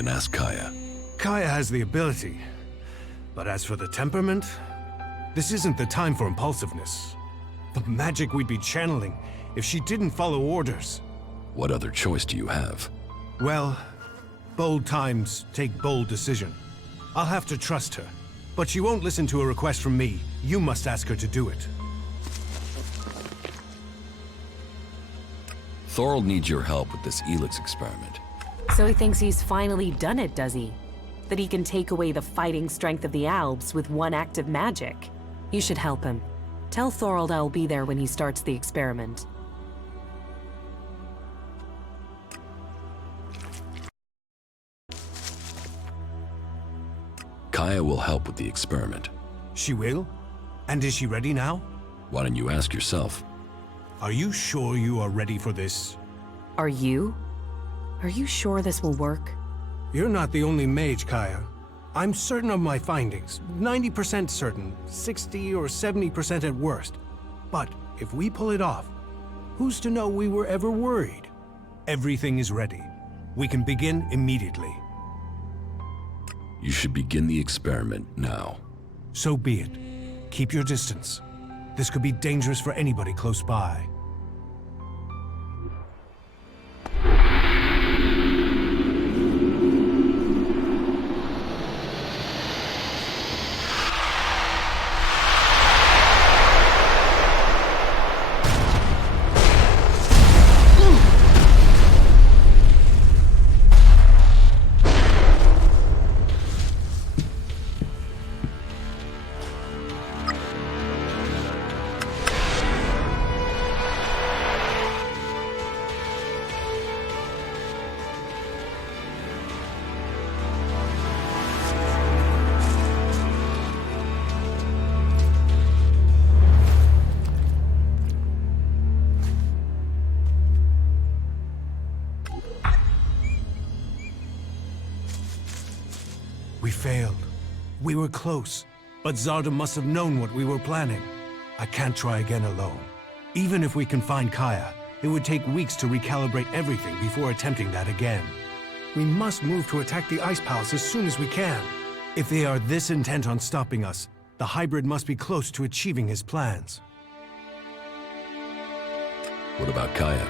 and ask Kaya. Kaya has the ability, but as for the temperament, this isn't the time for impulsiveness. The magic we'd be channeling if she didn't follow orders. What other choice do you have? Well, bold times take bold decision. I'll have to trust her, but she won't listen to a request from me. You must ask her to do it. Thorold needs your help with this ELEX experiment. So he thinks he's finally done it, does he? That he can take away the fighting strength of the Alps with one act of magic. You should help him. Tell Thorold I'll be there when he starts the experiment. Kaya will help with the experiment. She will? And is she ready now? Why don't you ask yourself? Are you sure you are ready for this? Are you? Are you sure this will work? You're not the only mage, Kaya. I'm certain of my findings. 90% certain, 60 or 70% at worst. But if we pull it off, who's to know we were ever worried? Everything is ready. We can begin immediately. You should begin the experiment now. So be it. Keep your distance. This could be dangerous for anybody close by. We failed. We were close, but Zardom must have known what we were planning. I can't try again alone. Even if we can find Kaya, it would take weeks to recalibrate everything before attempting that again. We must move to attack the Ice Palace as soon as we can. If they are this intent on stopping us, the hybrid must be close to achieving his plans. What about Kaya?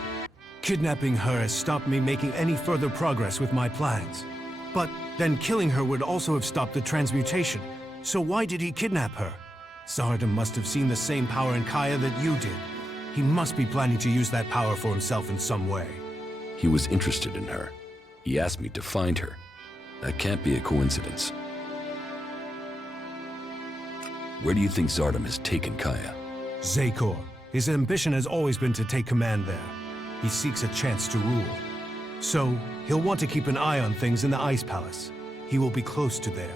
Kidnapping her has stopped me making any further progress with my plans. But then killing her would also have stopped the transmutation. So why did he kidnap her? Zardom must have seen the same power in Kaya that you did. He must be planning to use that power for himself in some way. He was interested in her. He asked me to find her. That can't be a coincidence. Where do you think Zardom has taken Kaya? Zakor. His ambition has always been to take command there. He seeks a chance to rule. So, he'll want to keep an eye on things in the Ice Palace. He will be close to there.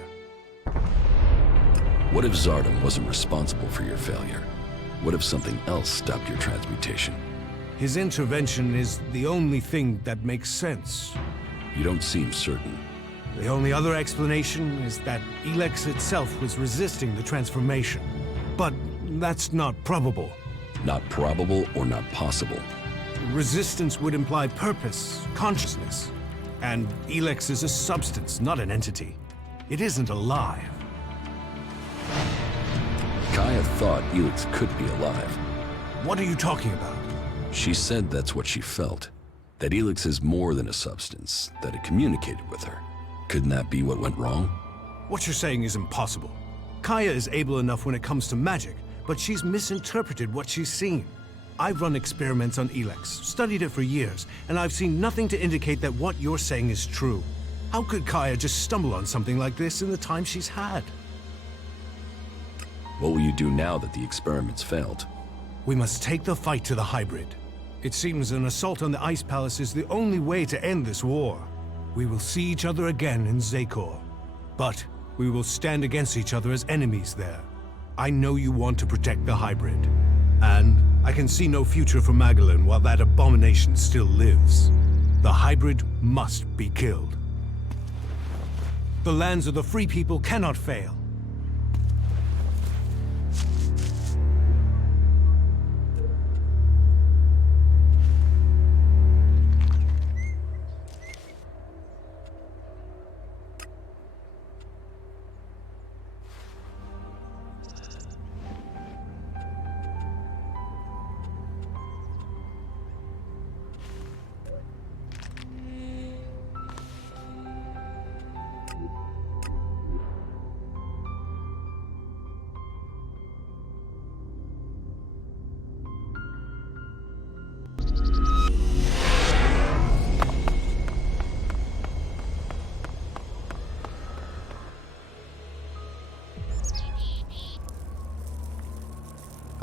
What if Zardom wasn't responsible for your failure? What if something else stopped your transmutation? His intervention is the only thing that makes sense. You don't seem certain. The only other explanation is that ELEX itself was resisting the transformation. But that's not probable. Not probable or not possible. Resistance would imply purpose, consciousness. And ELEX is a substance, not an entity. It isn't alive. Kaya thought ELEX could be alive. What are you talking about? She said that's what she felt. That ELEX is more than a substance, that it communicated with her. Couldn't that be what went wrong? What you're saying is impossible. Kaya is able enough when it comes to magic, but she's misinterpreted what she's seen. I've run experiments on ELEX, studied it for years, and I've seen nothing to indicate that what you're saying is true. How could Kaya just stumble on something like this in the time she's had? What will you do now that the experiments failed? We must take the fight to the hybrid. It seems an assault on the Ice Palace is the only way to end this war. We will see each other again in Zakor. But we will stand against each other as enemies there. I know you want to protect the hybrid. And I can see no future for Magellan while that abomination still lives. The hybrid must be killed. The lands of the free people cannot fail.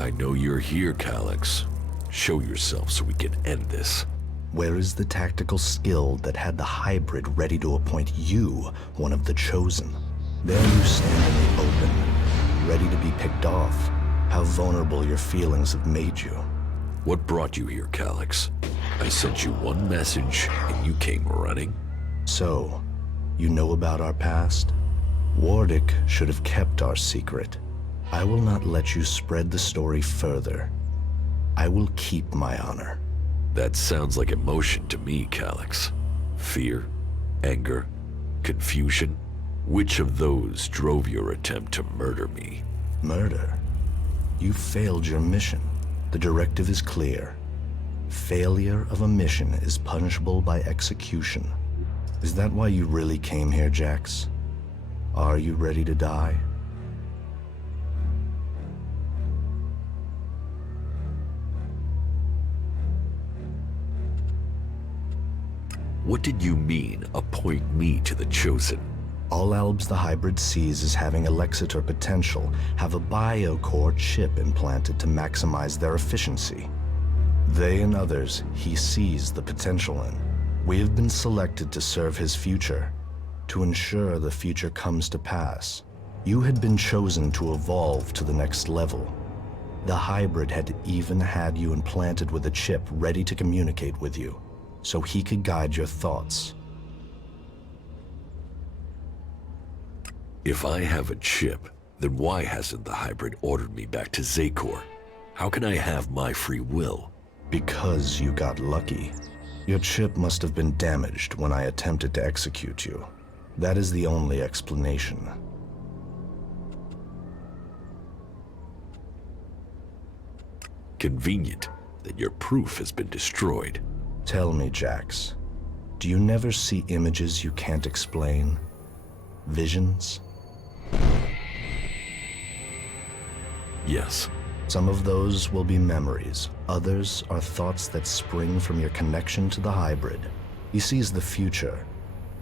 I know you're here, Calyx. Show yourself so we can end this. Where is the tactical skill that had the hybrid ready to appoint you one of the chosen? There you stand in the open, ready to be picked off. How vulnerable your feelings have made you. What brought you here, Calyx? I sent you one message and you came running? So, you know about our past? Wardic should have kept our secret. I will not let you spread the story further. I will keep my honor. That sounds like emotion to me, Calyx. Fear, anger, confusion. Which of those drove your attempt to murder me? Murder? You failed your mission. The directive is clear. Failure of a mission is punishable by execution. Is that why you really came here, Jax? Are you ready to die? What did you mean, appoint me to the Chosen? All Albs the hybrid sees as having Alexitor potential have a biocore chip implanted to maximize their efficiency. They and others he sees the potential in. We have been selected to serve his future, to ensure the future comes to pass. You had been chosen to evolve to the next level. The hybrid had even had you implanted with a chip ready to communicate with you, so he could guide your thoughts. If I have a chip, then why hasn't the hybrid ordered me back to Zakor? How can I have my free will? Because you got lucky. Your chip must have been damaged when I attempted to execute you. That is the only explanation. Convenient that your proof has been destroyed. Tell me, Jax, do you never see images you can't explain? Visions? Yes. Some of those will be memories. Others are thoughts that spring from your connection to the hybrid. He sees the future,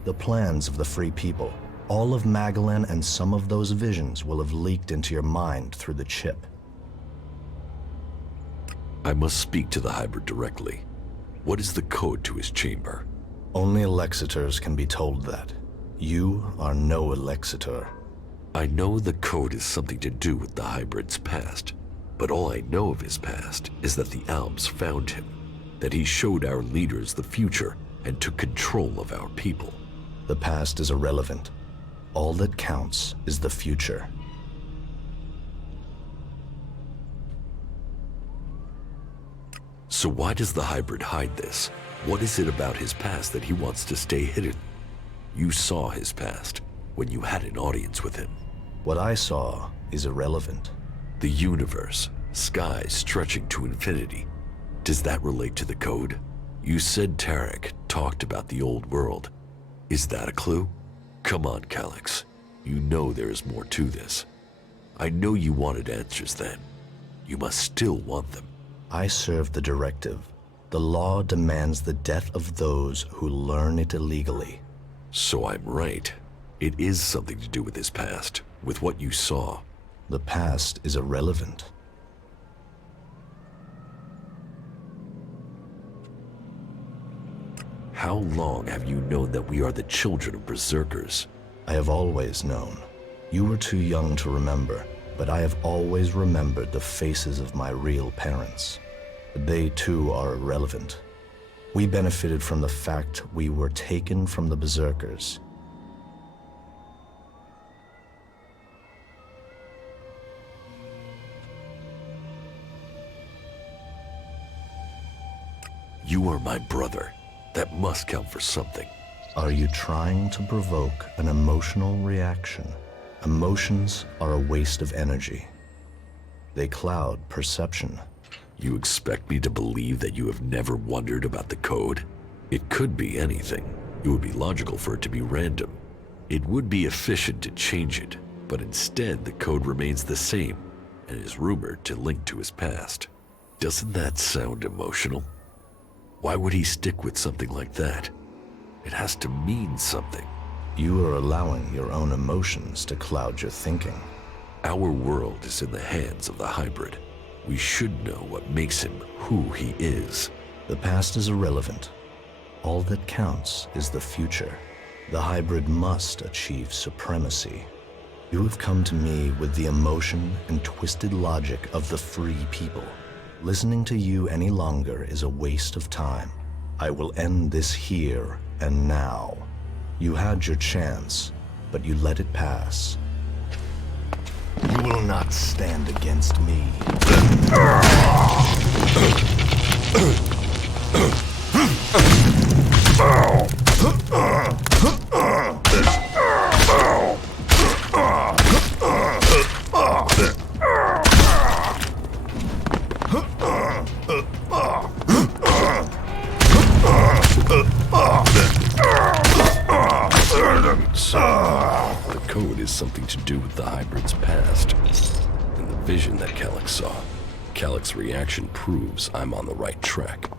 the plans of the free people. All of Magalan and some of those visions will have leaked into your mind through the chip. I must speak to the hybrid directly. What is the code to his chamber? Only Alexitors can be told that. You are no Alexitor. I know the code is something to do with the hybrid's past, but all I know of his past is that the Albs found him, that he showed our leaders the future and took control of our people. The past is irrelevant. All that counts is the future. So why does the hybrid hide this? What is it about his past that he wants to stay hidden? You saw his past when you had an audience with him. What I saw is irrelevant. The universe, skies stretching to infinity. Does that relate to the code? You said Tarek talked about the old world. Is that a clue? Come on, Calyx. You know there is more to this. I know you wanted answers then. You must still want them. I serve the directive. The law demands the death of those who learn it illegally. So I'm right. It is something to do with his past, with what you saw. The past is irrelevant. How long have you known that we are the children of berserkers? I have always known. You were too young to remember, but I have always remembered the faces of my real parents. They too are irrelevant. We benefited from the fact we were taken from the berserkers. You are my brother. That must count for something. Are you trying to provoke an emotional reaction? Emotions are a waste of energy. They cloud perception. You expect me to believe that you have never wondered about the code? It could be anything. It would be logical for it to be random. It would be efficient to change it, but instead the code remains the same and is rumored to link to his past. Doesn't that sound emotional? Why would he stick with something like that? It has to mean something. You are allowing your own emotions to cloud your thinking. Our world is in the hands of the hybrid. We should know what makes him who he is. The past is irrelevant. All that counts is the future. The hybrid must achieve supremacy. You have come to me with the emotion and twisted logic of the free people. Listening to you any longer is a waste of time. I will end this here and now. You had your chance, but you let it pass. You will not stand against me. The code is something to do with the hybrid's past. And the vision that Calyx saw. Calyx's reaction proves I'm on the right track.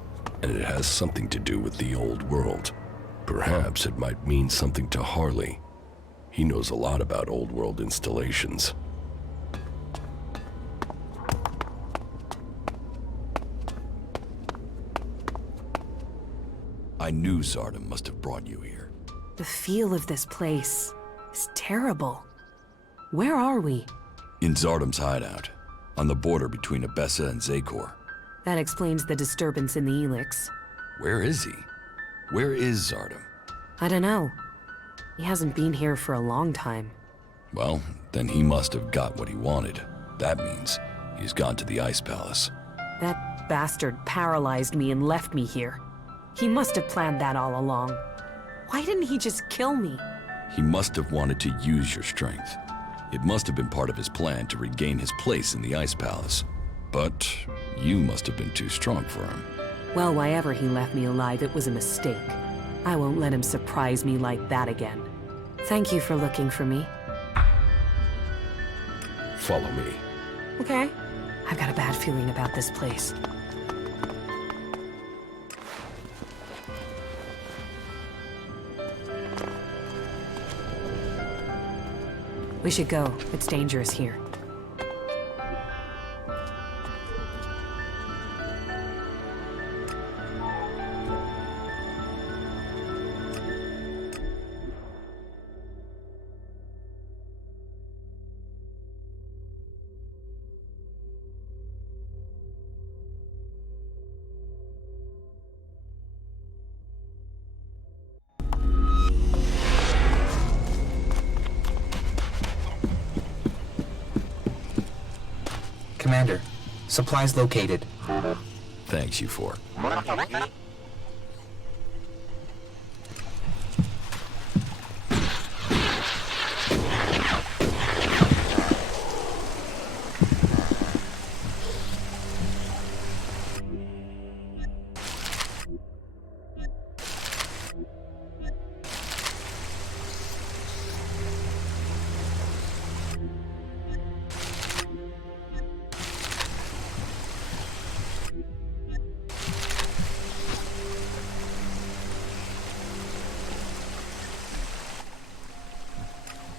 And it has something to do with the old world. Perhaps it might mean something to Harley. He knows a lot about old world installations. I knew Zardom must have brought you here. The feel of this place is terrible. Where are we? In Zardom's hideout, on the border between Abessa and Zakor. That explains the disturbance in the ELEX. Where is he? Where is Zardom? I don't know. He hasn't been here for a long time. Well, then he must have got what he wanted. That means he's gone to the Ice Palace. That bastard paralyzed me and left me here. He must have planned that all along. Why didn't he just kill me? He must have wanted to use your strength. It must have been part of his plan to regain his place in the Ice Palace. But you must have been too strong for him. Well, why ever he left me alive, it was a mistake. I won't let him surprise me like that again. Thank you for looking for me. Follow me. Okay. I've got a bad feeling about this place. We should go. It's dangerous here. Commander, supplies located. Thanks, you four.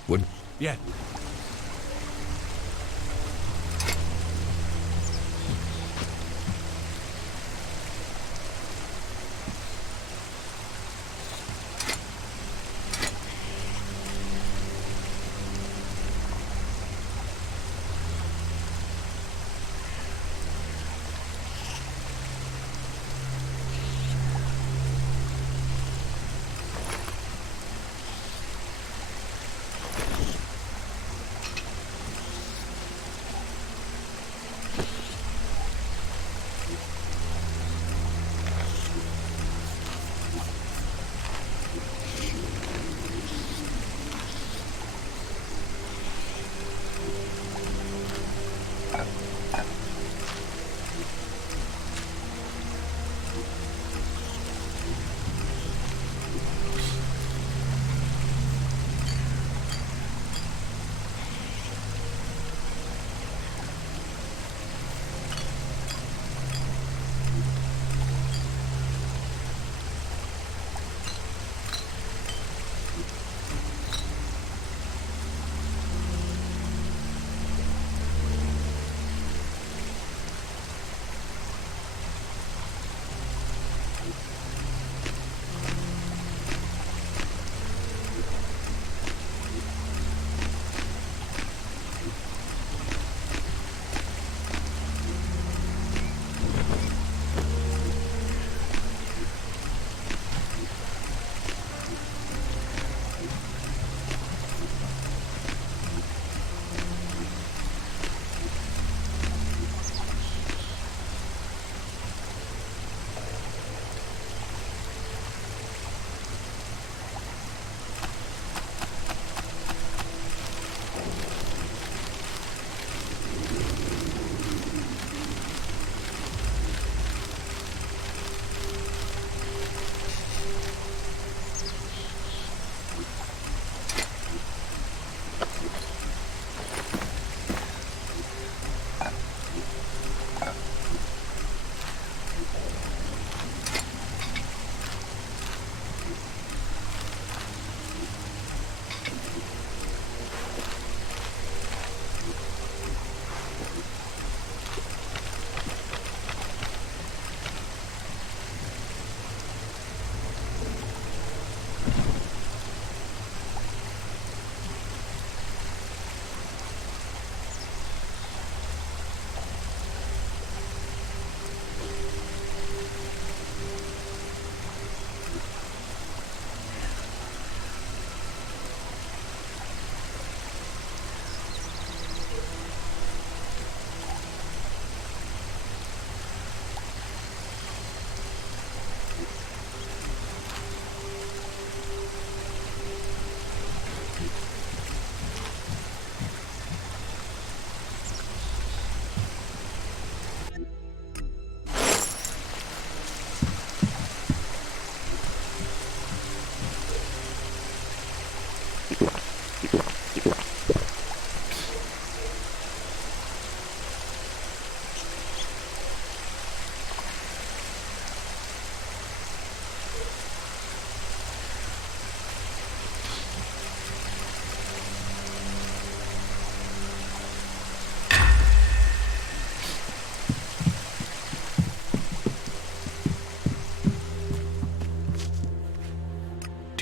What? Yeah.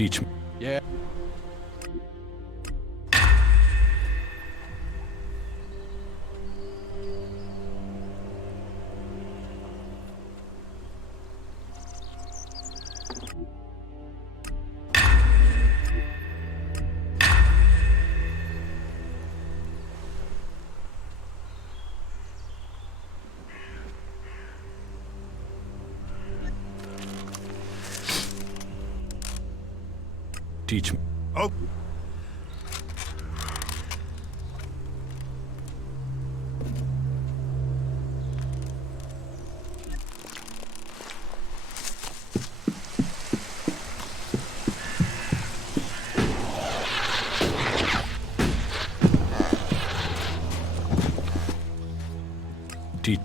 Teach me. Yeah. Teach me. Oh, Teach.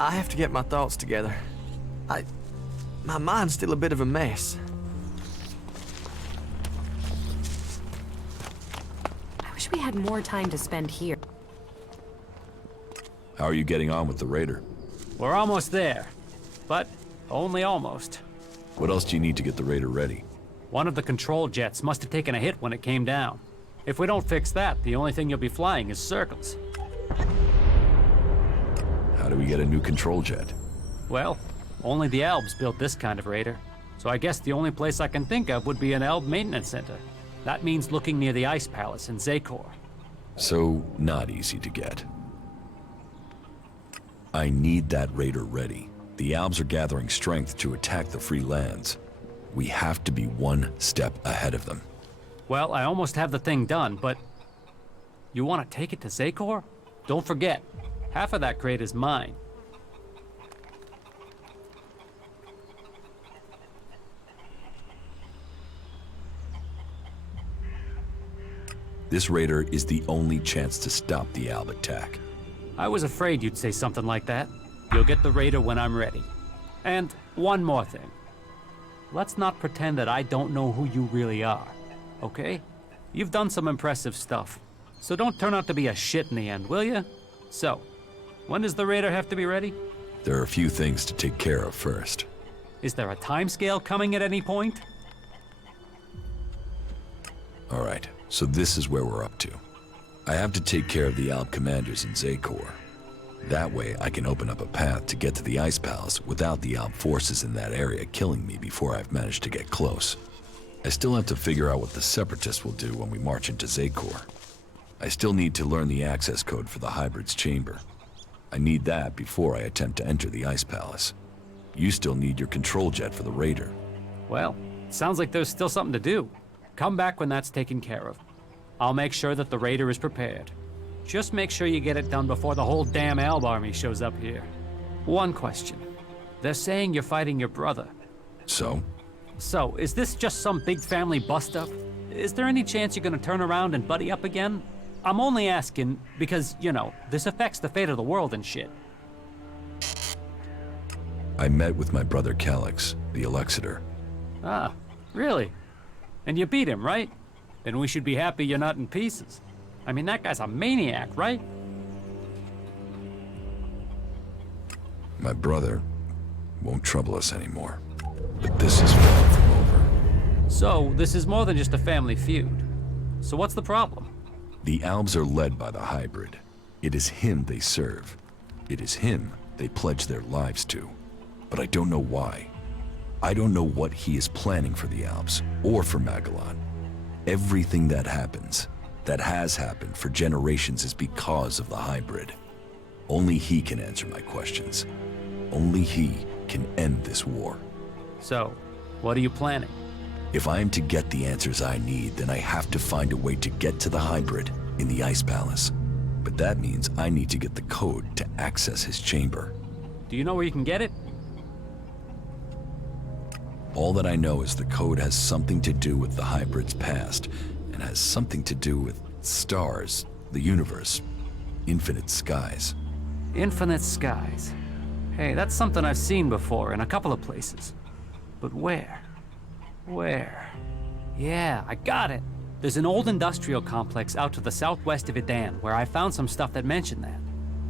I have to get my thoughts together. My mind's still a bit of a mess. I wish we had more time to spend here. How are you getting on with the raider? We're almost there, but only almost. What else do you need to get the raider ready? One of the control jets must have taken a hit when it came down. If we don't fix that, the only thing you'll be flying is circles. How do we get a new control jet? Well, only the Albs built this kind of raider. So I guess the only place I can think of would be an Elb maintenance center. That means looking near the Ice Palace in Zakor. So, not easy to get. I need that raider ready. The Albs are gathering strength to attack the free lands. We have to be one step ahead of them. Well, I almost have the thing done, but... You want to take it to Zakor? Don't forget, half of that crate is mine. This raider is the only chance to stop the Alb attack. I was afraid you'd say something like that. You'll get the raider when I'm ready. And one more thing. Let's not pretend that I don't know who you really are, okay? You've done some impressive stuff, so don't turn out to be a shit in the end, will ya? So, when does the raider have to be ready? There are a few things to take care of first. Is there a timescale coming at any point? All right, so this is where we're up to. I have to take care of the Alb commanders in Zakor. That way, I can open up a path to get to the Ice Palace without the Alb forces in that area killing me before I've managed to get close. I still have to figure out what the Separatists will do when we march into Zakor. I still need to learn the access code for the Hybrid's chamber. I need that before I attempt to enter the Ice Palace. You still need your control jet for the raider. Well, sounds like there's still something to do. Come back when that's taken care of. I'll make sure that the raider is prepared. Just make sure you get it done before the whole damn Alb army shows up here. One question. They're saying you're fighting your brother. So? So, is this just some big family bust-up? Is there any chance you're gonna turn around and buddy up again? I'm only asking because, you know, this affects the fate of the world and shit. I met with my brother Calyx, the Elexitor. Ah, really? And you beat him, right? Then we should be happy you're not in pieces. I mean, that guy's a maniac, right? My brother won't trouble us anymore. But this is far from over. So, this is more than just a family feud. So what's the problem? The Albs are led by the Hybrid. It is him they serve. It is him they pledge their lives to. But I don't know why. I don't know what he is planning for the Alps or for Magellan. Everything that happens, that has happened for generations, is because of the hybrid. Only he can answer my questions. Only he can end this war. So, what are you planning? If I am to get the answers I need, then I have to find a way to get to the hybrid in the Ice Palace. But that means I need to get the code to access his chamber. Do you know where you can get it? All that I know is the code has something to do with the hybrid's past, and has something to do with stars, the universe, infinite skies. Infinite skies. Hey, that's something I've seen before in a couple of places. But where? Where? Yeah, I got it. There's an old industrial complex out to the southwest of Idan where I found some stuff that mentioned that.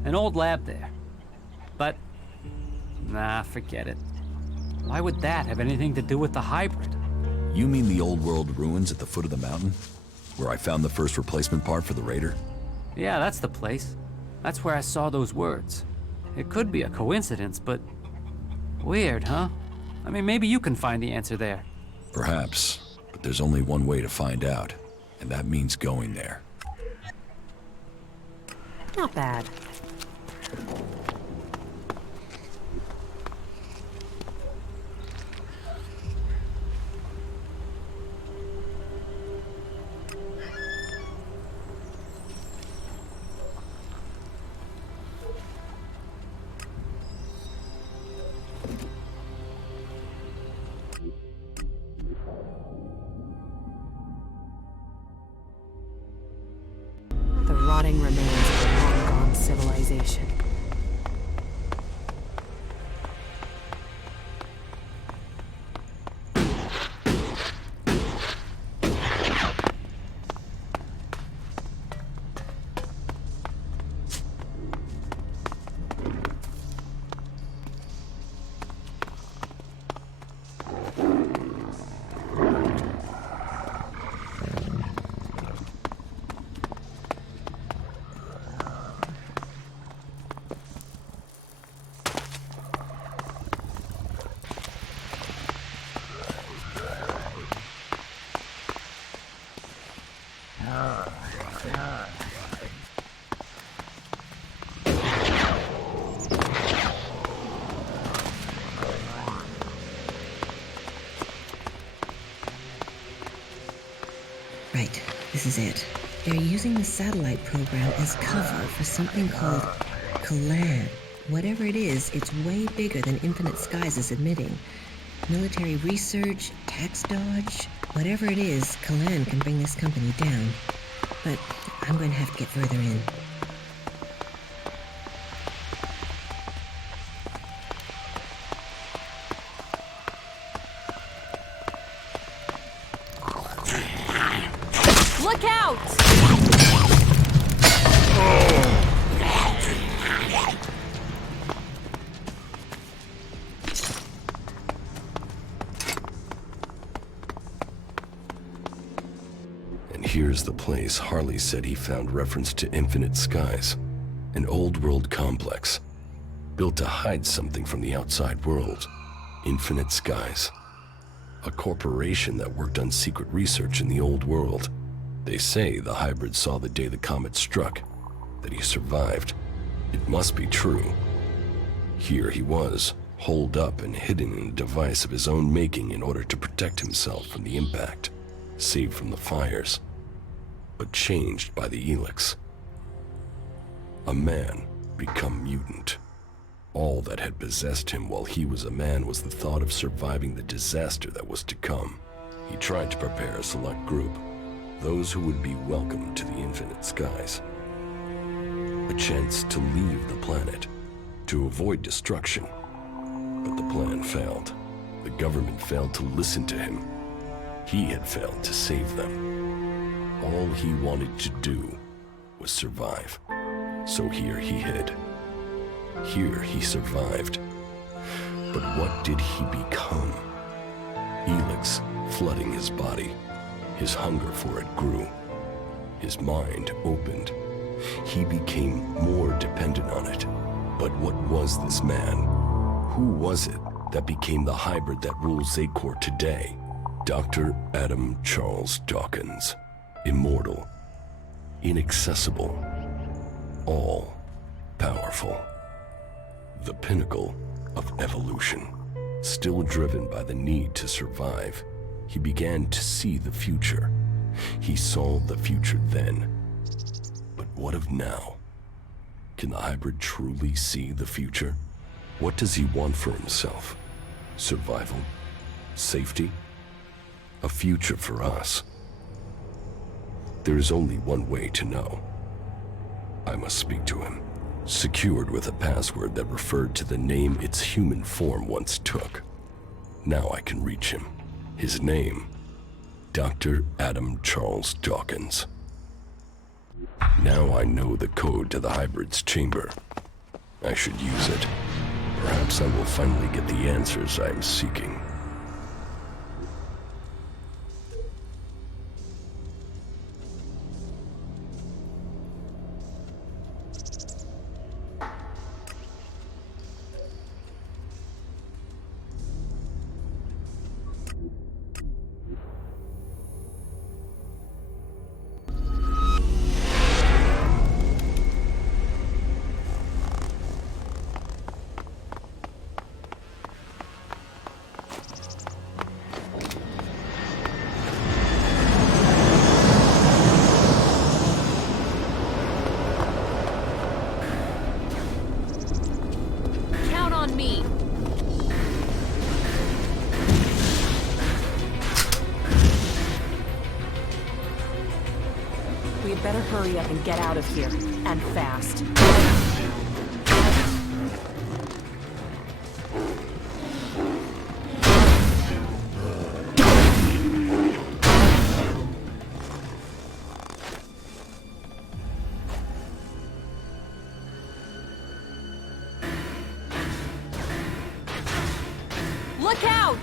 An old lab there. But, nah, forget it. Why would that have anything to do with the hybrid? You mean the old world ruins at the foot of the mountain? Where I found the first replacement part for the Raider? Yeah, that's the place. That's where I saw those words. It could be a coincidence, but weird, huh? I mean, maybe you can find the answer there. Perhaps, but there's only one way to find out, and that means going there. Not bad. The rotting remains of a long-gone civilization. Right, this is it. They're using the satellite program as cover for something called Kalan. Whatever it is, it's way bigger than Infinite Skies is admitting. Military research, tax dodge, whatever it is, Kalan can bring this company down. But I'm going to have to get further in. Look out! And here's the place Harley said he found reference to Infinite Skies, an old world complex, built to hide something from the outside world. Infinite Skies, a corporation that worked on secret research in the old world. They say the hybrid saw the day the comet struck, that he survived. It must be true. Here he was, holed up and hidden in a device of his own making in order to protect himself from the impact, saved from the fires, but changed by the ELEX. A man become mutant. All that had possessed him while he was a man was the thought of surviving the disaster that was to come. He tried to prepare a select group, those who would be welcomed to the Infinite Skies. A chance to leave the planet, to avoid destruction. But the plan failed. The government failed to listen to him. He had failed to save them. All he wanted to do was survive. So here he hid. Here he survived. But what did he become? ELEX flooding his body. His hunger for it grew. His mind opened. He became more dependent on it. But what was this man? Who was it that became the hybrid that rules Zakor today. Dr. Adam Charles Dawkins. Immortal. Inaccessible. All-powerful. The pinnacle of evolution. Still driven by the need to survive, he began to see the future. He saw the future then. But what of now? Can the hybrid truly see the future? What does he want for himself? Survival? Safety? A future for us? There is only one way to know. I must speak to him, secured with a password that referred to the name its human form once took. Now I can reach him. His name, Dr. Adam Charles Dawkins. Now I know the code to the hybrid's chamber. I should use it. Perhaps I will finally get the answers I am seeking. Better hurry up and get out of here, and fast. Look out!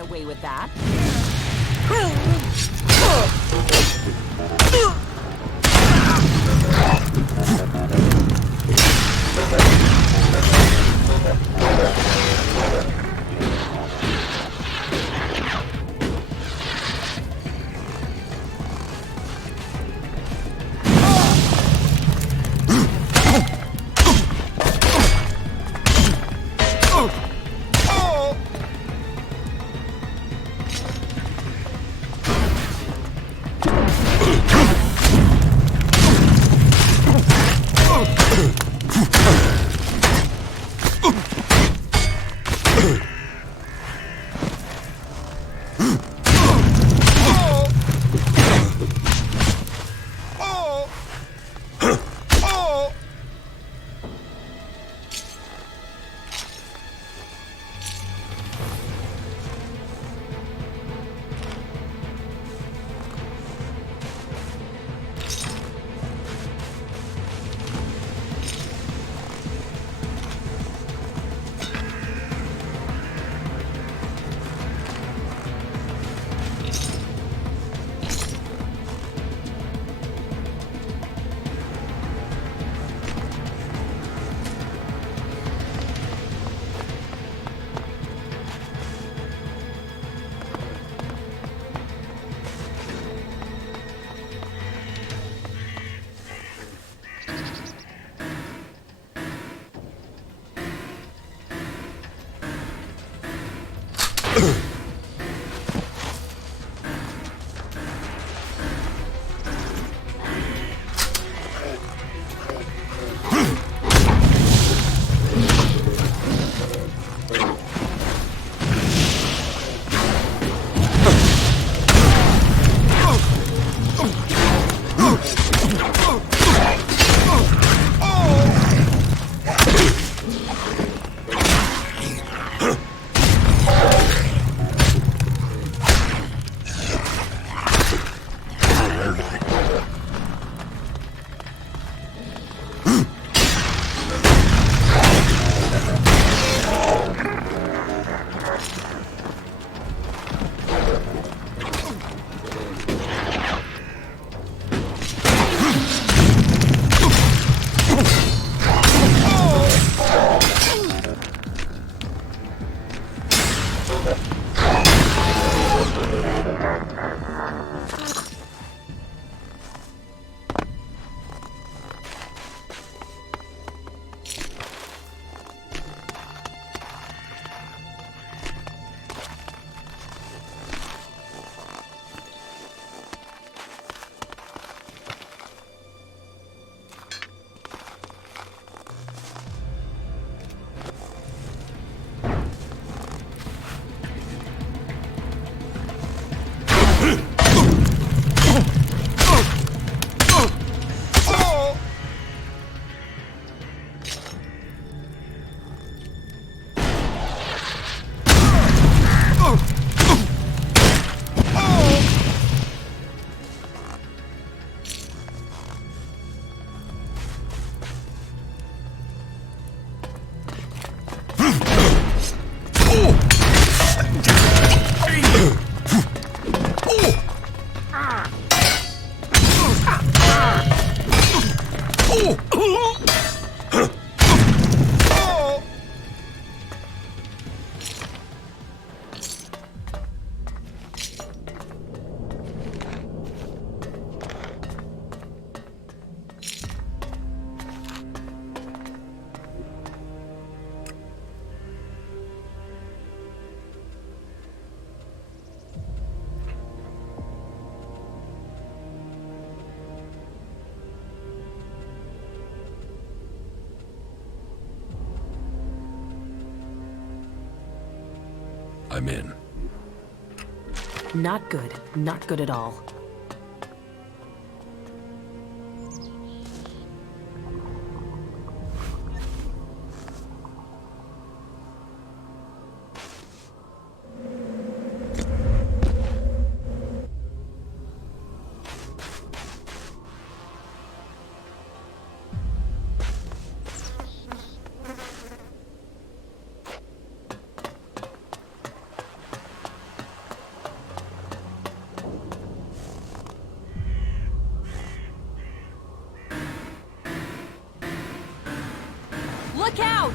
Away with that. I'm in. Not good. Not good at all. Look out!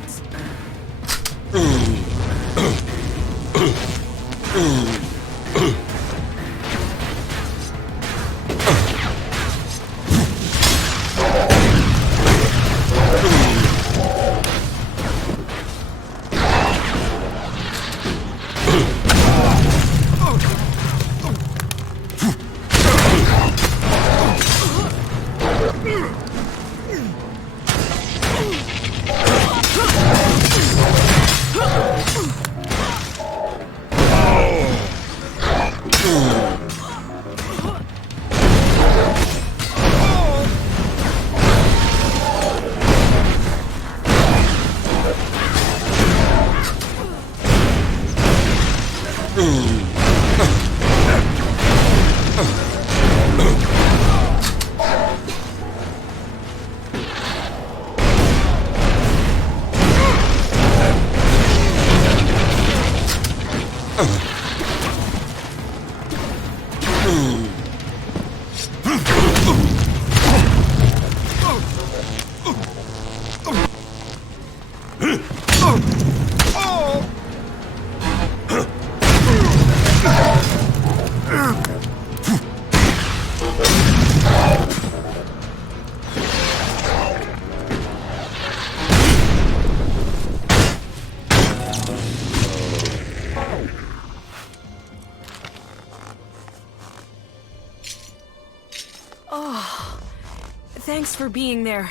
Thanks for being there.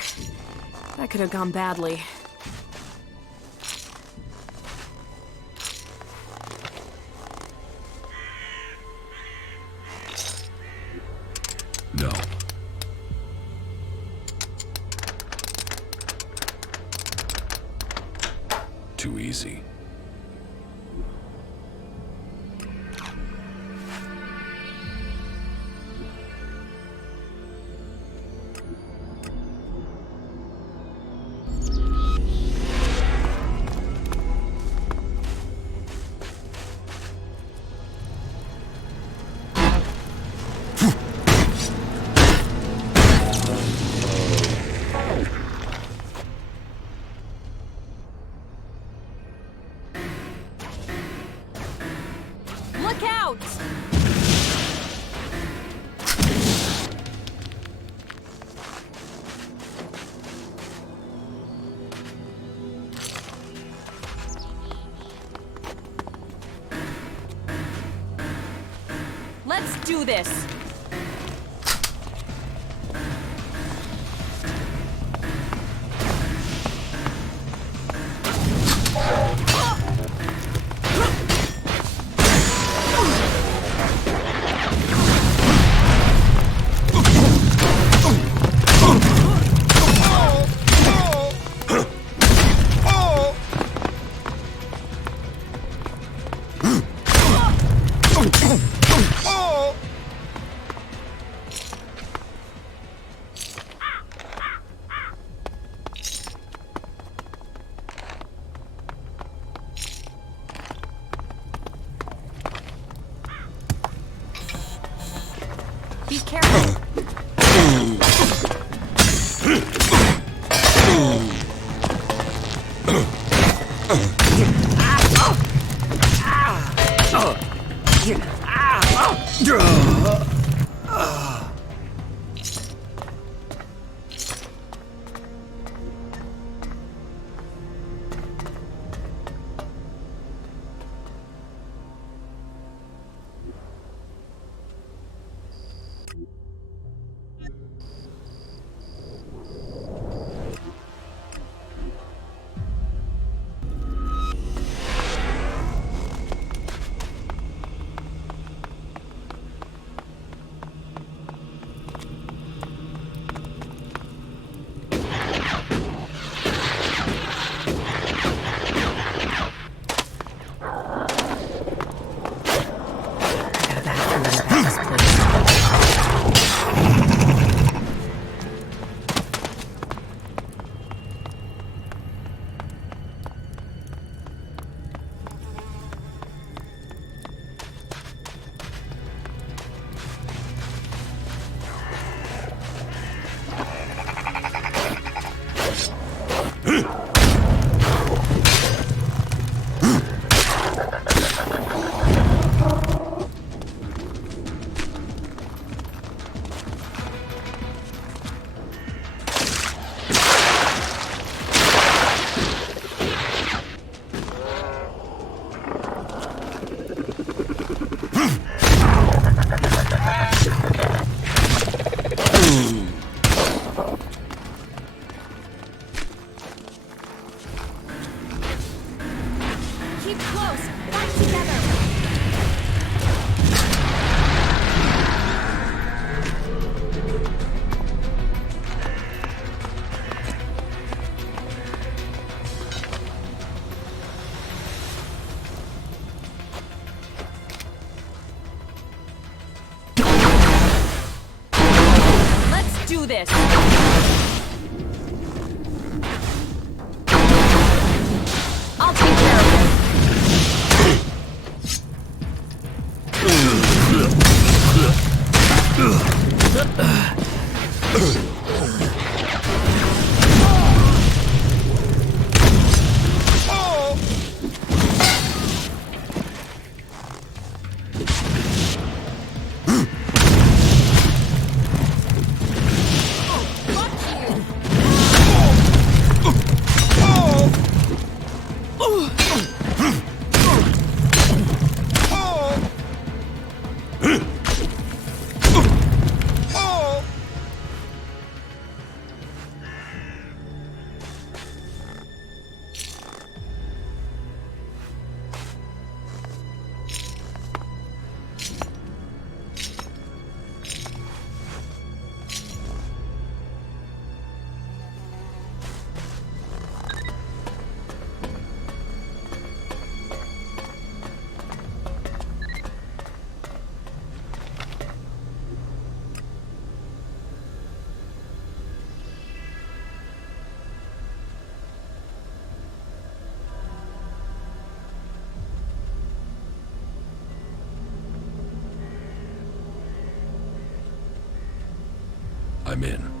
That could have gone badly. No. Too easy. Look out! Let's do this! Be careful. do this! I'll take care of this! I'm in.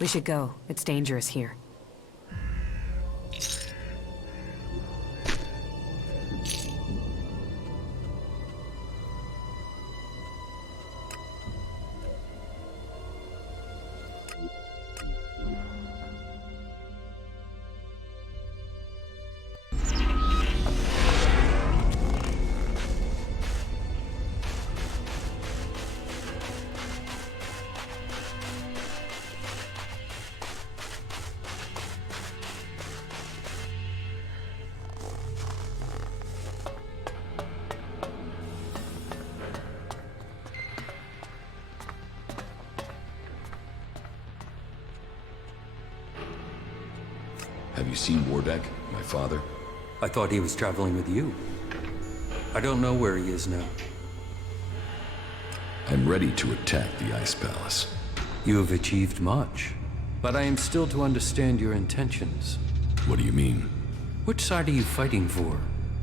We should go. It's dangerous here. Have you seen Warbeck, my father? I thought he was traveling with you. I don't know where he is now. I'm ready to attack the Ice Palace. You have achieved much, but I am still to understand your intentions. What do you mean? Which side are you fighting for?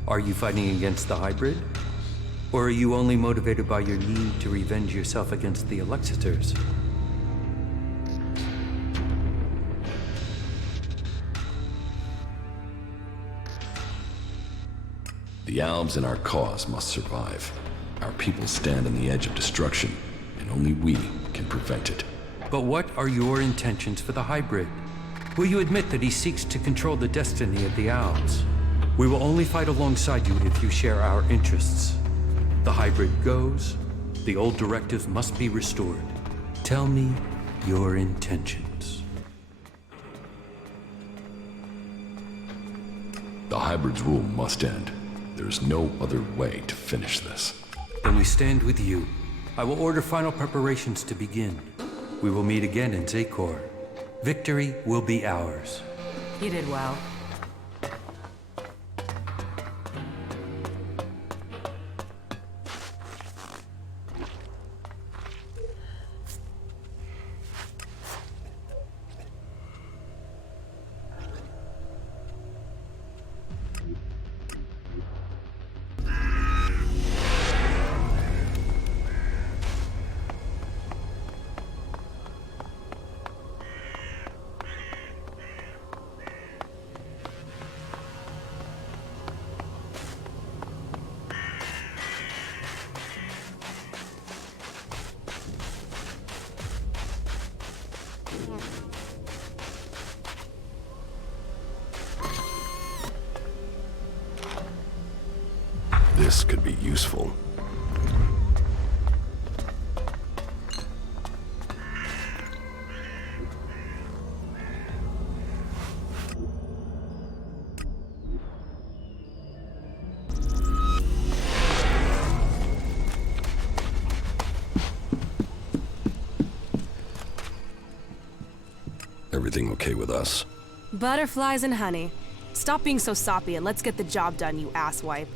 Are you fighting against the hybrid? Or are you only motivated by your need to revenge yourself against the Alexiters? The Albs and our cause must survive. Our people stand on the edge of destruction, and only we can prevent it. But what are your intentions for the hybrid? Will you admit that he seeks to control the destiny of the Owls? We will only fight alongside you if you share our interests. The hybrid goes, the old directives must be restored. Tell me your intentions. The hybrid's rule must end. There is no other way to finish this. Then we stand with you. I will order final preparations to begin. We will meet again in Zakor. Victory will be ours. You did well. This could be useful. Everything okay with us? Butterflies and honey. Stop being so soppy and let's get the job done, you asswipe.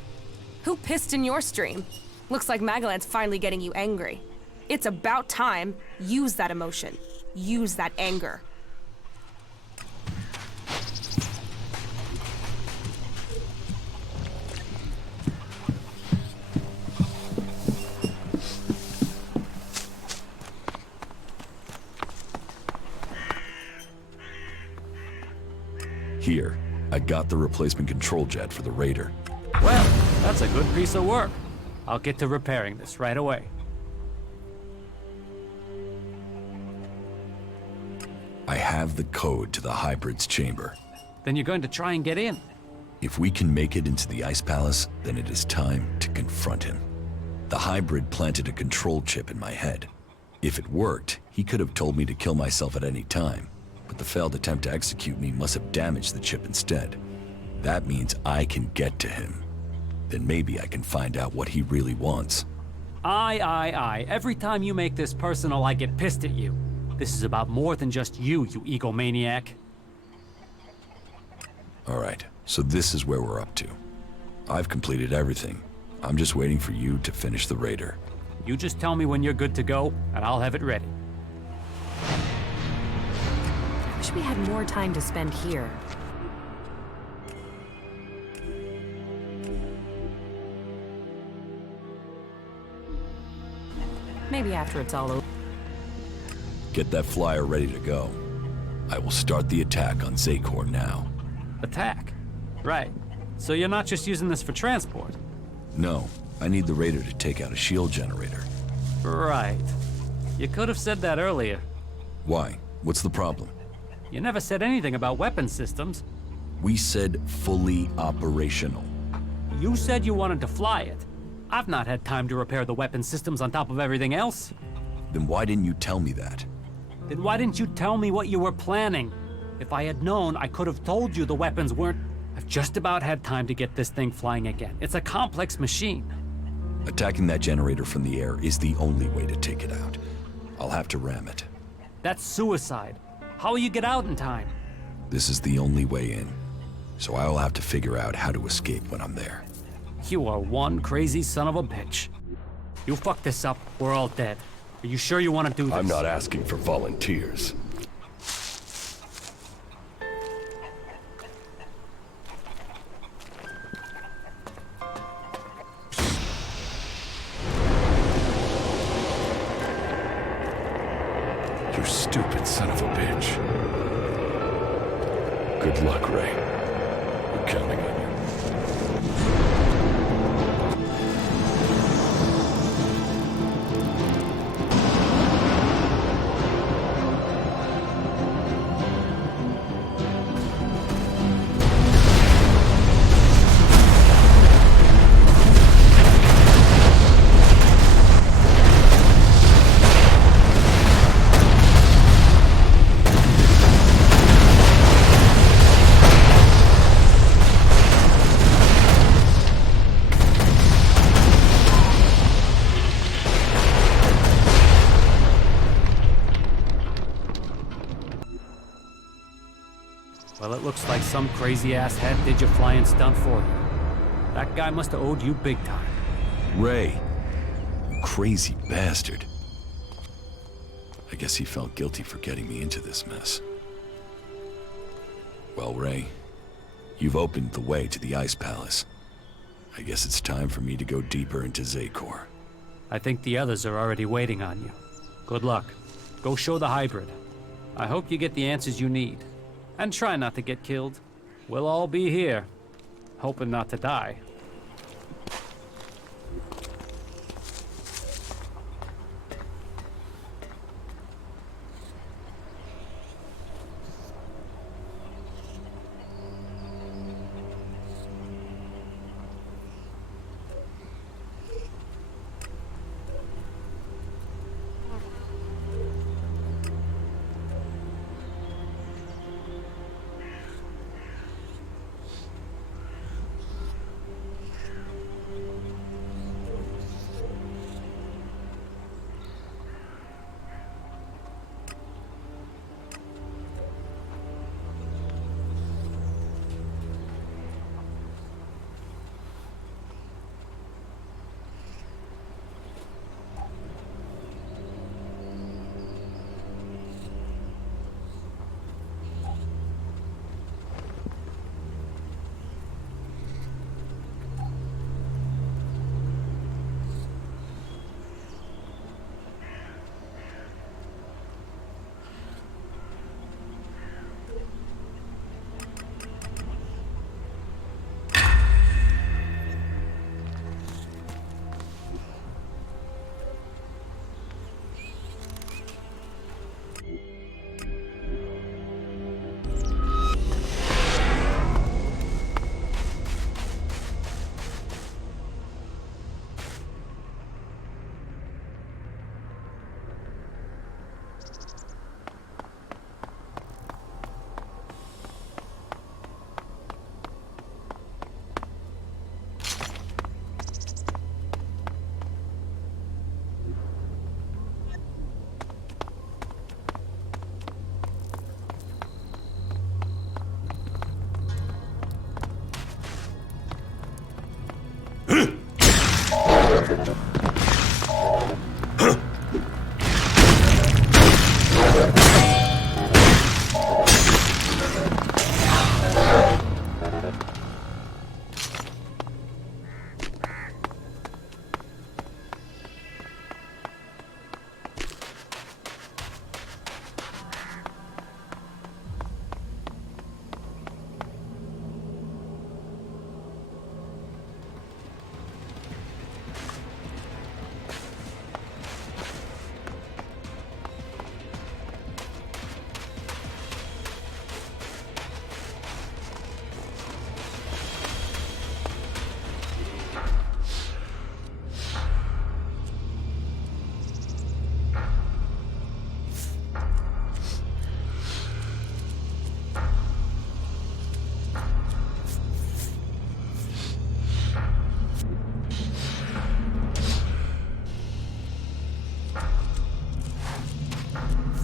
Who pissed in your stream? Looks like Magalan's finally getting you angry. It's about time. Use that emotion. Use that anger. Here, I got the replacement control jet for the Raider. Well, that's a good piece of work. I'll get to repairing this right away. I have the code to the hybrid's chamber. Then you're going to try and get in. If we can make it into the Ice Palace, then it is time to confront him. The hybrid planted a control chip in my head. If it worked, he could have told me to kill myself at any time, but the failed attempt to execute me must have damaged the chip instead. That means I can get to him. Then maybe I can find out what he really wants. Aye. Every time you make this personal, I get pissed at you. This is about more than just you egomaniac. All right, so this is where we're up to. I've completed everything. I'm just waiting for you to finish the Raider. You just tell me when you're good to go, and I'll have it ready. I wish we had more time to spend here. Maybe after it's all over. Get that flyer ready to go. I will start the attack on Zakor now. Attack? Right. So you're not just using this for transport? No, I need the Raider to take out a shield generator. Right. You could have said that earlier. Why? What's the problem? You never said anything about weapon systems. We said fully operational. You said you wanted to fly it. I've not had time to repair the weapon systems on top of everything else. Then why didn't you tell me that? Then why didn't you tell me what you were planning? If I had known, I could have told you the weapons weren't... I've just about had time to get this thing flying again. It's a complex machine. Attacking that generator from the air is the only way to take it out. I'll have to ram it. That's suicide. How will you get out in time? This is the only way in. So I will have to figure out how to escape when I'm there. You are one crazy son of a bitch. You fuck this up, we're all dead. Are you sure you want to do this? I'm not asking for volunteers. You stupid son of a bitch. Good luck, Ray. We're counting on you. Well, it looks like some crazy-ass hat did your flying stunt for you. That guy must have owed you big time. Ray, you crazy bastard. I guess he felt guilty for getting me into this mess. Well, Ray, you've opened the way to the Ice Palace. I guess it's time for me to go deeper into Zakor. I think the others are already waiting on you. Good luck. Go show the hybrid. I hope you get the answers you need. And try not to get killed. We'll all be here, hoping not to die.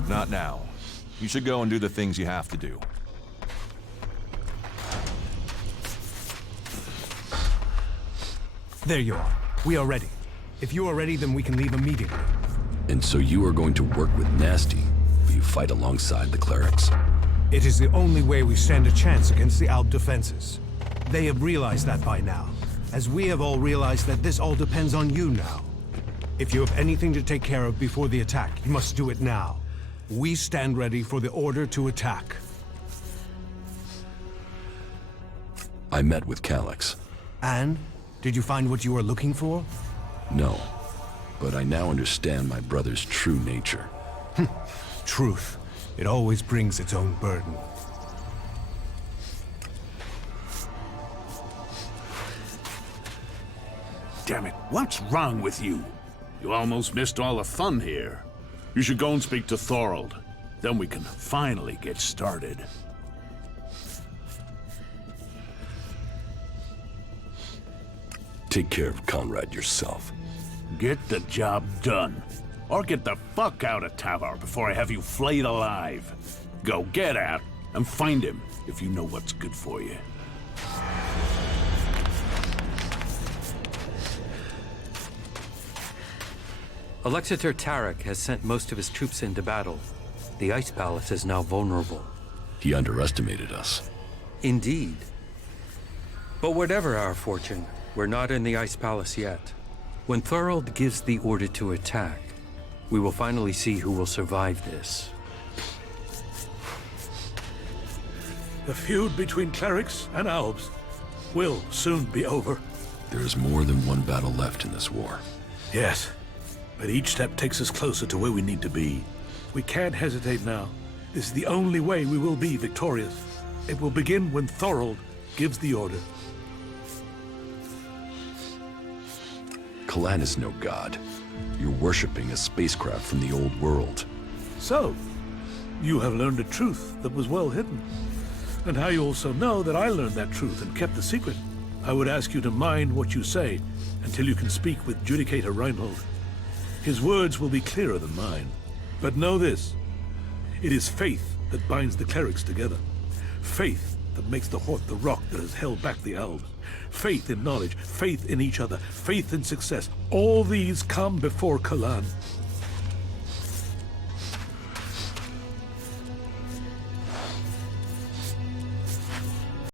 Not now. You should go and do the things you have to do. There you are. We are ready. If you are ready, then we can leave immediately. And so you are going to work with Nasty? Will you fight alongside the clerics? It is the only way we stand a chance against the Alb defenses. They have realized that by now, as we have all realized that this all depends on you now. If you have anything to take care of before the attack, you must do it now. We stand ready for the order to attack. I met with Calyx. And? Did you find what you were looking for? No, but I now understand my brother's true nature. Truth. It always brings its own burden. Damn it, what's wrong with you? You almost missed all the fun here. You should go and speak to Thorold. Then we can finally get started. Take care of Conrad yourself. Get the job done. Or get the fuck out of Tavar before I have you flayed alive. Go get out. And find him if you know what's good for you. Alexander Tarek has sent most of his troops into battle. The Ice Palace is now vulnerable. He underestimated us. Indeed. But whatever our fortune, we're not in the Ice Palace yet. When Thorold gives the order to attack, we will finally see who will survive this. The feud between clerics and elves will soon be over. There is more than one battle left in this war. Yes, but each step takes us closer to where we need to be. We can't hesitate now. This is the only way we will be victorious. It will begin when Thorold gives the order. Kalan is no god. You're worshipping a spacecraft from the old world. So, you have learned a truth that was well hidden. And how you also know that I learned that truth and kept the secret. I would ask you to mind what you say until you can speak with Judicator Reinhold. His words will be clearer than mine. But know this, it is faith that binds the clerics together. Faith that makes the Hort the rock that has held back the elves. Faith in knowledge, faith in each other, faith in success. All these come before Kalan.